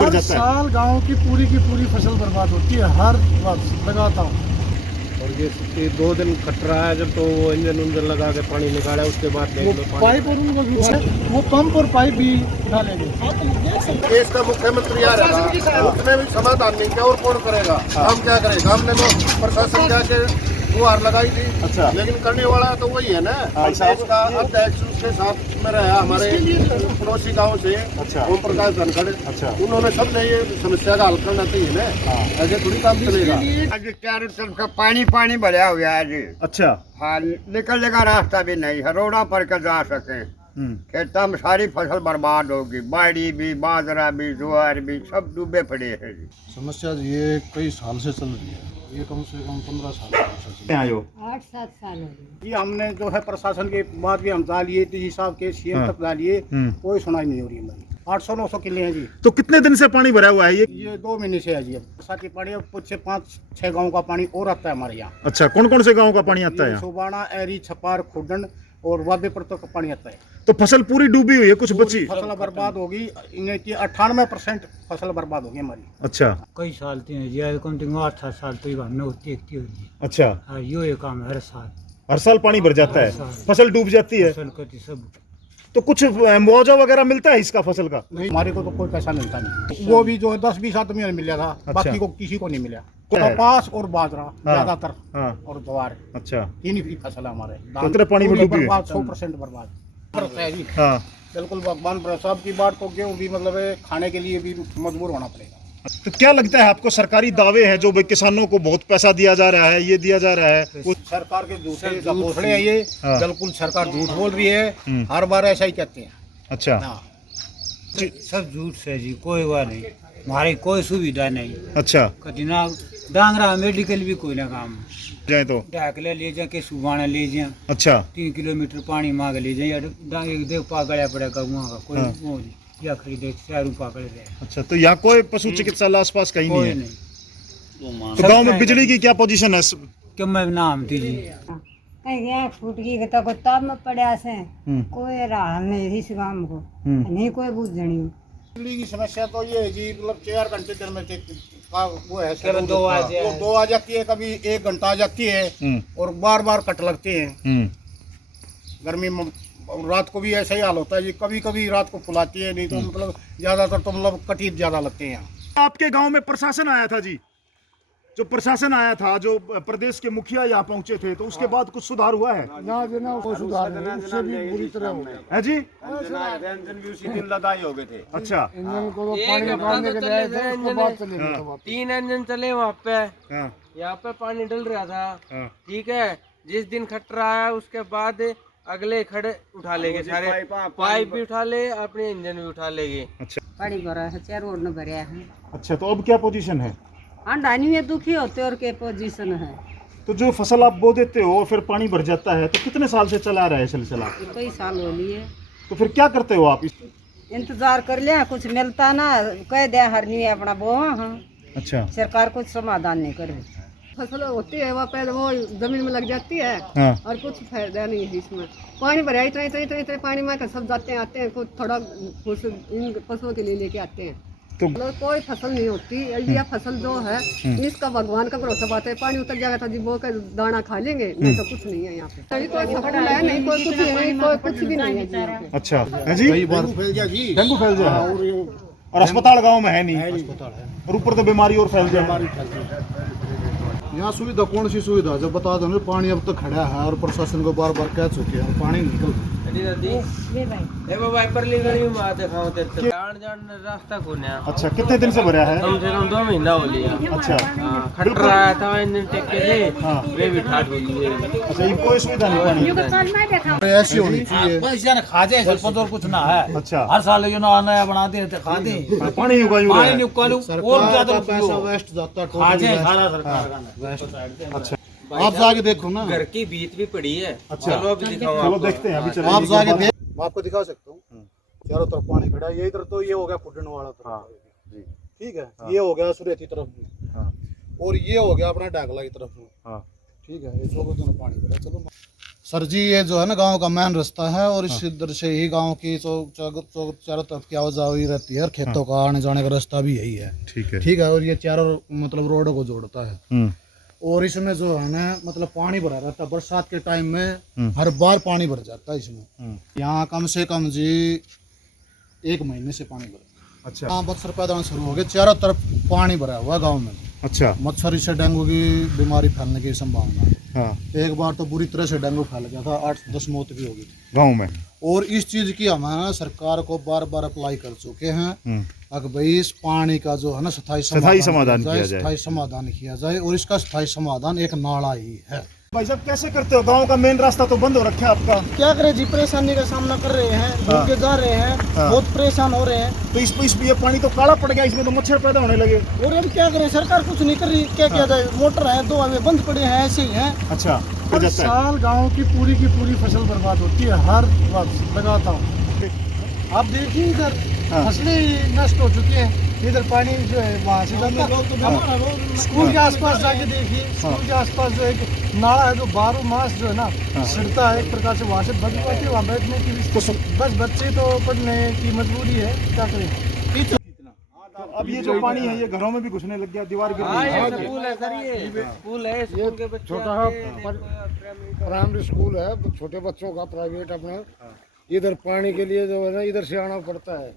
हर साल गांव की पूरी फसल बर्बाद होती है, हर वर्ष लगाता हूँ। और ये 2 दिन खट रहा है जब, तो वो इंजन उंजन लगा के पानी निकाला, उसके बाद वो पाइप और वो पंप और पाइप भी डालेंगे। देश का मुख्यमंत्री आ रहा है, उसने भी समाधान नहीं किया और कौन करेगा? हम क्या करेगा? हमने तो प्रशासन जाके गुहार लगाई थी। अच्छा। लेकिन करने वाला तो वही है ना। देश का अध्यक्ष उसके साथ में रहा हमारे पड़ोसी गांव से। अच्छा। ओम प्रकाश धनखड़। अच्छा। उन्होंने सबने ये समस्या का हल करना चाहिए ना। ऐसे थोड़ी काम चलेगा। आज चारों तरफ का पानी भरा हुआ है जी। अच्छा। हाँ, निकलने का रास्ता भी नहीं है, रोड़ा पर के जा सके। खेतों में सारी फसल बर्बाद होगी, बाड़ी भी, बाजरा भी, ज्वार भी, सब डूबे पड़े हैं जी। समस्या ये कई साल से चल रही है, ये कम से कम 15 साल से आयो 8-7 साल हो गए। ये हमने जो है प्रशासन के बात भी हम डालिए, डी साहब के सीएम तक डालिए, कोई सुनाई नहीं हो रही हमारी। 800-900 किले हैं जी। तो कितने दिन से पानी भरा हुआ है ये 2 महीने से है जी। बरसाती पानी अब कुछ से 5-6 गाँव का पानी और आता है हमारे यहाँ। अच्छा, कौन कौन से गांव का पानी आता है यहाँ? सुबाना, एरी, छपार, खुडन और वादे पर का पानी आता है। तो फसल पूरी डूबी हुई है, कुछ बची? फसल बर्बाद होगी, इन्हें की 98% फसल बर्बाद होगी हमारी। अच्छा। कई साल थे जी, कम से कम 8-7 साल तो ये हमने होती होती होगी। अच्छा, हाँ, यो ये काम है हर साल पानी भर जाता है, फसल डूब जाती है। फसल कटी सब। तो कुछ मुआवजा वगैरह मिलता है इसका फसल का? नहीं, हमारे को तो कोई पैसा मिलता नहीं। वो भी जो है 10-20 आदमी ने मिला था। अच्छा। बाकी को किसी को नहीं मिला। क्या है? कपास और बाजरा ज्यादातर हाँ। और ज्वार, अच्छा। 3 ही फसल है हमारे। उतने पानी में डूबी है? 100% बर्बाद है जी। हाँ। बिल्कुल भगवान साहब की बात, तो गेहूँ भी मतलब है, खाने के लिए भी मजबूर होना पड़ेगा। तो क्या लगता है आपको, सरकारी दावे हैं जो किसानों को बहुत पैसा दिया जा रहा है, ये दिया जा रहा है, वो सरकार के झूठे घोषणे है ये। हाँ। बिल्कुल सरकार झूठ बोल रही है, हर बार ऐसा ही कहते हैं। अच्छा। हाँ। सब झूठ से जी, कोई बात नहीं, हमारी कोई सुविधा नहीं। अच्छा। कभी ना डांगरा मेडिकल भी कोई ना काम जाए तो ढाकले ले जाए के सुबाना ले जाए। अच्छा। 3 किलोमीटर पानी मांग ले जाए, डांगे देव पाकड़ा पड़ेगा वहाँ का कोई हाँ। वो नहीं, या खरीदे 4 रुपया पकड़े रहे। अच्छा, तो यहाँ कोई पशु चिकित्सालय आसपास कहीं नहीं कोई है? नहीं। तो गांव में बिजली की क्या पोजीशन है? क्यों मैं नाम थी जी। कहीं गया फूट गई तो कोई ताब में पड़ा से, कोई राह नहीं इस गांव को, नहीं कोई बुझनी। बिजली की समस्या तो ये है जी, मतलब 4 घंटे दिन में का वो है, कभी 2 आ जाए। वो 2 आ जाती है, कभी 1 घंटा आ जाती है, और बार बार कट लगते हैं। गर्मी में रात को भी ऐसा ही हाल होता है जी, कभी कभी रात को फुलाती है, नहीं तो मतलब ज्यादातर तो मतलब कटी ज्यादा लगते हैं यहाँ। आपके गांव में प्रशासन आया था जी, जो प्रशासन आया था, जो प्रदेश के मुखिया यहाँ पहुंचे थे, तो उसके बाद कुछ सुधार हुआ है? ना कोई सुधार नहीं, उससे भी बुरी तरह हो गया। है जी। इंजन भी उसी दिन लदाई हो गए थे। अच्छा। इंजन को तो पानी निकालने के लिए आए थे, उसके बाद चले गए तो वापस। 3 इंजन चले वहाँ पे, हाँ। यहाँ पे पानी डल रहा था। हाँ। ठीक है, जिस दिन खट रहा है उसके बाद अगले खड़े उठा लेंगे, सारे पाइप भी उठा ले, अपने इंजन भी उठा लेंगे। अच्छा। पानी भरा है, 4 रोड न भरा है। अच्छा, तो अब क्या पोजीशन है? अंडानी में दुखी होते और के पोजीशन है। तो जो फसल आप बो देते हो फिर पानी भर जाता है, तो कितने साल से चला रहा है सिलसिला? कई साल हो लिए, तो फिर क्या करते हो आप? इंतजार कर लिया, कुछ मिलता ना, कह दे हरनी है अपना बोआ। हाँ, अच्छा। सरकार कुछ समाधान नहीं करे। फसल होती है वहाँ पे वो जमीन में लग जाती है। हाँ। और कुछ फायदा नहीं है इसमें। पानी भरा इतने पानी में सब जाते हैं आते हैं, कुछ थोड़ा कुछ इन पशुओं के लिए लेके आते हैं। तो मतलब कोई फसल नहीं होती, यह फसल जो है इसका भगवान का भरोसा बात है। पानी उतर जाएगा तो जी वो का दाना खा लेंगे, नहीं तो कुछ नहीं है यहाँ पे। अभी कोई सफल है नहीं, कोई कुछ नहीं, कोई कुछ भी नहीं है जी यहाँ पे। अच्छा है जी। डेंगू फैल गया जी। डेंगू फैल जाए, और अस्पताल गांव में है नहीं, और ऊपर तो बीमारी और फैल जाए। यहाँ सुविधा कौन सी सुविधा? जब बता दो ना, पानी अब तक खड़ा है और प्रशासन को बार बार कह चुके हैं, पानी निकल रहा है। वाइपर ले गई माँ दिखाओ तेरे जान रास्ता खोने। अच्छा, कितने दिन से भरा है? कम से कम 2 महीना हो लिया। अच्छा। खट रहा था इंजन टेक के थे, वे भी ठाट हो लिए। अच्छा, ये कोई सुविधा नहीं पानी? ऐसी होनी चाहिए। खा जाए और कुछ ना है। अच्छा। हर साल ये ना नया बनाते हैं तो खाते हैं। पानी उगायू रहा है। सरकार का पैसा वेस्ट जाता है, टोटली वेस्ट। अच्छा, आप जाके देखो ना, घर की बीत भी पड़ी है। अच्छा। चलो अभी दिखाओ चलो आपको। देखते हैं अभी, चलो आप जाके देख। मैं आपको दिखा सकता हूँ, चारों तरफ पानी खड़ा है। ये इधर तो ये हो गया फुटन वाला तरफ, ठीक है। ये हो गया सुरेती तरफ में, और ये हो गया अपना डाकला की तरफ में, ठीक है। ये 24 दिन पानी भरा। चलो सर जी ये जो है ना गांव का मेन रास्ता है और इस इधर से ही गांव की चारों तरफ की आवाजाही रहती है और खेतों का आने जाने का रास्ता भी यही है। ठीक है और ये चारों मतलब रोडों को जोड़ता है। और इसमें जो है ना मतलब पानी भरा रहता है बरसात के टाइम में, हर बार पानी भर जाता है इसमें। यहाँ कम से कम जी 1 महीने से पानी भरा। अच्छा। हाँ मच्छर पैदा होना शुरू हो गए, चारों तरफ पानी भरा हुआ है गाँव में। अच्छा। मच्छर से डेंगू की बीमारी फैलने की संभावना है। हाँ। एक बार तो बुरी तरह से डेंगू फैल गया था, 8-10 मौत भी हो गई थी गाँव में। और इस चीज की हम सरकार को बार बार अप्लाई कर चुके हैं अगर भाई इस पानी का जो है ना स्थायी समाधान किया जाए और इसका स्थायी समाधान एक नाला ही है। भाई साहब कैसे करते हो? गांव का मेन रास्ता तो बंद हो रखा है आपका। क्या करें जी, परेशानी का सामना कर रहे हैं, घूम के जा रहे हैं, बहुत परेशान हो रहे हैं। तो इस ये पानी तो काला पड़ गया, इसमें तो मच्छर पैदा होने लगे। और अब क्या करें, सरकार कुछ नहीं कर रही, क्या किया जाए। मोटर है 2 हमें बंद पड़े हैं, ऐसे ही हैं। अच्छा। हर साल गांव की पूरी फसल बर्बाद होती है, हर वर्ष लगाता हूँ। आप देखिए इधर फसलें नष्ट हो चुकी हैं, इधर पानी जो है वहाँ से स्कूल के आसपास जाके देखिए, स्कूल के आसपास जो एक नाला है जो 12 मास जो है ना छिड़ता है एक प्रकार से, वहाँ से बदबू आती है, वहाँ बैठने की भी बस बच्चे तो पढ़ने की मजबूरी है, क्या करें। तो अब ये जो पानी है ये घरों में भी घुसने लग गया, दीवार गिर हाँ, गई। ये स्कूल है सर, ये स्कूल है, स्कूल के बच्चे छोटा प्राइमरी स्कूल है, छोटे बच्चों का प्राइवेट अपना। इधर पानी के लिए जो है ना इधर से आना पड़ता है।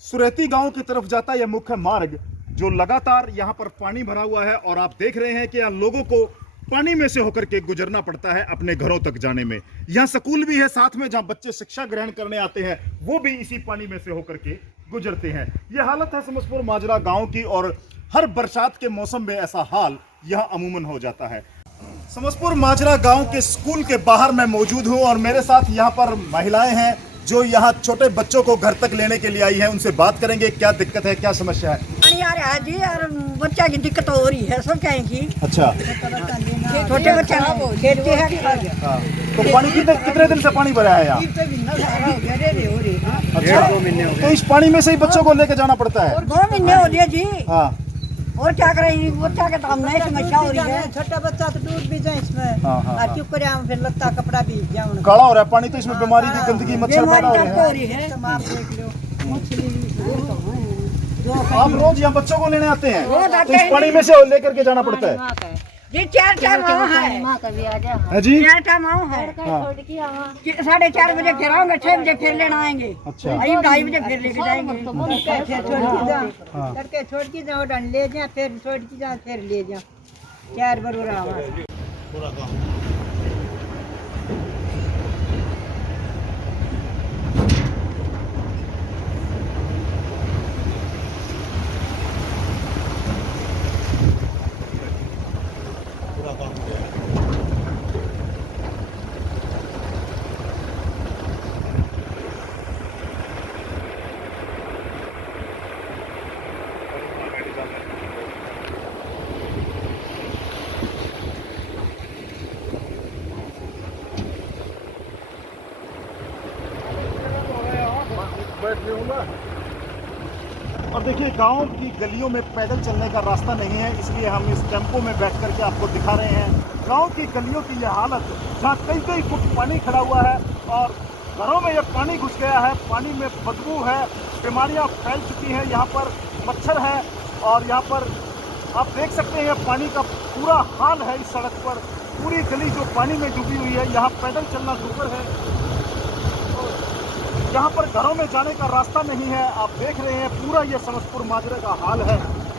सुरैती गांव की तरफ जाता यह मुख्य मार्ग जो लगातार यहाँ पर पानी भरा हुआ है और आप देख रहे हैं कि यहाँ लोगों को पानी में से होकर के गुजरना पड़ता है अपने घरों तक जाने में। यहाँ स्कूल भी है साथ में, जहाँ बच्चे शिक्षा ग्रहण करने आते हैं वो भी इसी पानी में से होकर के गुजरते हैं। यह हालत है समसपुर माजरा गांव की और हर बरसात के मौसम में ऐसा हाल यहाँ अमूमन हो जाता है। समसपुर माजरा गांव के स्कूल के बाहर मैं मौजूद हूँ और मेरे साथ यहाँ पर महिलाएं हैं जो यहाँ छोटे बच्चों को घर तक लेने के लिए आई है। उनसे बात करेंगे क्या दिक्कत है, क्या समस्या है। पानी आ रहा है जी और बच्चा की दिक्कत हो रही है, सब कहें की। अच्छा। छोटे बच्चे खेलते हैं। हाँ। तो पानी कितने दिन से पानी भरा है यहाँ? अच्छा। तो इस पानी में से ही बच्चों को लेके जाना पड़ता है? 2 महीने हो रहे जी। हाँ। और क्या करें, बच्चा के तो हम नहीं समस्या हो रही है। छोटा बच्चा तो डूब भी जाए इसमें। हाँ, हाँ, और चुप करे हम फिर लगता कपड़ा भी जाऊँ। काला हो रहा है पानी, तो इसमें बीमारी की गंदगी मच्छर पैदा हो रहे हैं। आप देख लो मछली आप रोज यहाँ बच्चों को लेने आते हैं तो इस पानी में से लेकर के जाना पड़ता है जी। 4 टाइम आओ है जी। 4 टाइम आओ है। 4:30 बजे फिर आऊंगे, 6 बजे फिर लेना आएंगे। अच्छा। 2:30 बजे फिर लेके जाएंगे। करके छोड़ के जाओ, डन ले जा, फिर छोड़ के जा, फिर ले जा। 4 बरोबर आवा। और देखिए गांव की गलियों में पैदल चलने का रास्ता नहीं है, इसलिए हम इस टेम्पो में बैठ करके आपको दिखा रहे हैं गांव की गलियों की यह हालत, जहाँ कई फुट पानी खड़ा हुआ है और घरों में यह पानी घुस गया है। पानी में बदबू है, बीमारियां फैल चुकी हैं, यहाँ पर मच्छर है और यहाँ पर आप देख सकते हैं पानी का पूरा हाल है। इस सड़क पर पूरी गली जो पानी में डूबी हुई है, यहाँ पैदल चलना दुर्भर है। यहाँ पर घरों में जाने का रास्ता नहीं है। आप देख रहे हैं पूरा ये समसपुर माजरे का हाल है,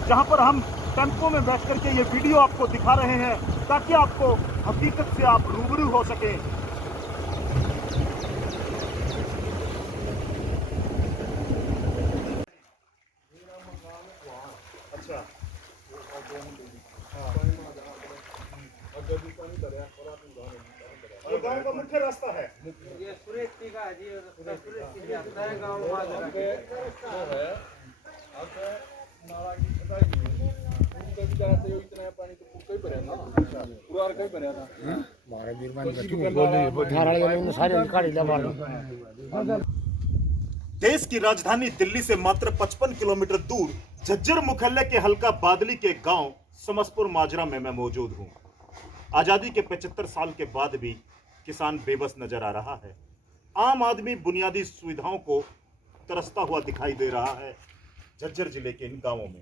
जहाँ पर हम टेम्पो में बैठ करके ये वीडियो आपको दिखा रहे हैं ताकि आपको हकीकत से आप रूबरू हो सके। अच्छा। ये गांव का मुख्य रास्ता है। ये सुरेती का जी, रास्ता सुरेती से आता है गांव माजरा के। देश की राजधानी दिल्ली से मात्र 55 किलोमीटर दूर झज्जर मुख्यालय के हल्का बादली के गांव समसपुर माजरा में मैं मौजूद हूं। आजादी के 75 साल के बाद भी किसान बेबस नजर आ रहा है। आम आदमी बुनियादी सुविधाओं को तरसता हुआ दिखाई दे रहा है झज्जर जिले के इन गांवों में।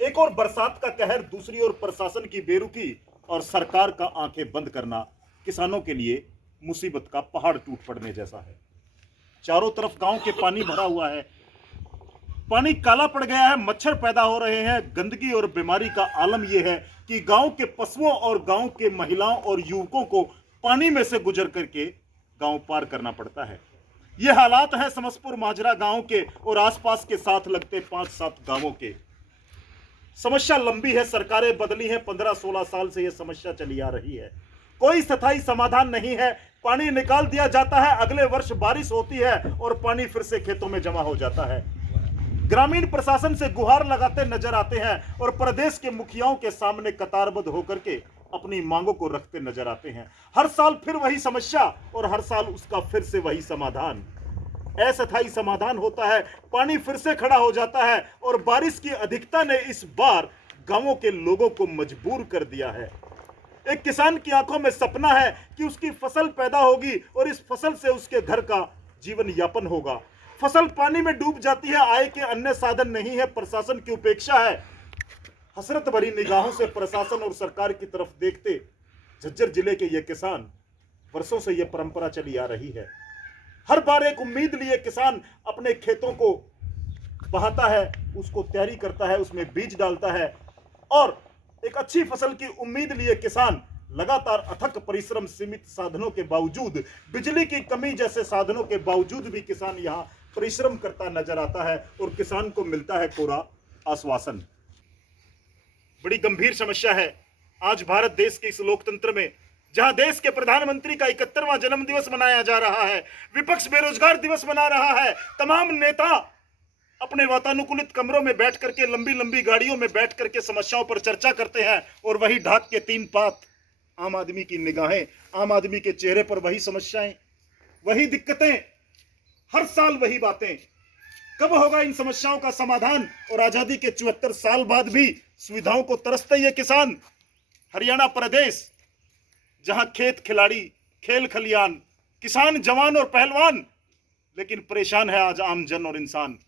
एक और बरसात का कहर, दूसरी ओर प्रशासन की बेरुखी और सरकार का आंखें बंद करना किसानों के लिए मुसीबत का पहाड़ टूट पड़ने जैसा है। चारों तरफ गांव के पानी भरा हुआ है, पानी काला पड़ गया है, मच्छर पैदा हो रहे हैं। गंदगी और बीमारी का आलम यह है कि गांव के पशुओं और गांव के महिलाओं और युवकों को पानी में से गुजर करके गांव पार करना पड़ता है। ये हालात है समसपुर माजरा गांव के और आसपास के साथ लगते 5-7 गांवों के। समस्या लंबी है, सरकारें बदली हैं, 15-16 साल से यह समस्या चली आ रही है। कोई स्थायी समाधान नहीं है। पानी निकाल दिया जाता है, अगले वर्ष बारिश होती है और पानी फिर से खेतों में जमा हो जाता है। ग्रामीण प्रशासन से गुहार लगाते नजर आते हैं और प्रदेश के मुखियाओं के सामने कतारबद्ध होकर के अपनी मांगों को रखते नजर आते हैं। हर साल फिर वही समस्या और हर साल उसका फिर से वही समाधान। अस्थायी समाधान होता है, पानी फिर से खड़ा हो जाता है और बारिश की अधिकता ने इस बार गांवों के लोगों को मजबूर कर दिया है। एक किसान की आंखों में सपना है कि उसकी फसल पैदा होगी और इस फसल से उसके घर का जीवन यापन होगा। फसल पानी में डूब जाती है, आय के अन्य साधन नहीं है, प्रशासन की उपेक्षा है। हसरत भरी निगाहों से प्रशासन और सरकार की तरफ देखते झज्जर जिले के ये किसान, वर्षों से यह परंपरा चली आ रही है। हर बार एक उम्मीद लिए किसान अपने खेतों को बहाता है, उसको तैयारी करता है, उसमें बीज डालता है और एक अच्छी फसल की उम्मीद लिए किसान लगातार अथक परिश्रम, सीमित साधनों के बावजूद, बिजली की कमी जैसे साधनों के बावजूद भी किसान यहां परिश्रम करता नजर आता है और किसान को मिलता है कोरा आश्वासन। बड़ी गंभीर समस्या है आज भारत देश के इस लोकतंत्र में, जहां देश के प्रधानमंत्री का 71वां जन्मदिवस मनाया जा रहा है, विपक्ष बेरोजगार दिवस मना रहा है, तमाम नेता अपने वातानुकूलित कमरों में बैठ करके, लंबी लंबी गाड़ियों में बैठ करके समस्याओं पर चर्चा करते हैं और वही ढाक के 3 पात आम आदमी की निगाहें, आम आदमी के चेहरे पर वही समस्याएं, वही दिक्कतें, हर साल वही बातें। कब होगा इन समस्याओं का समाधान? और आजादी के 74 साल बाद भी सुविधाओं को तरसते ये किसान। हरियाणा प्रदेश, जहां खेत खिलाड़ी, खेल खलियान, किसान जवान और पहलवान, लेकिन परेशान है आज आम जन और इंसान।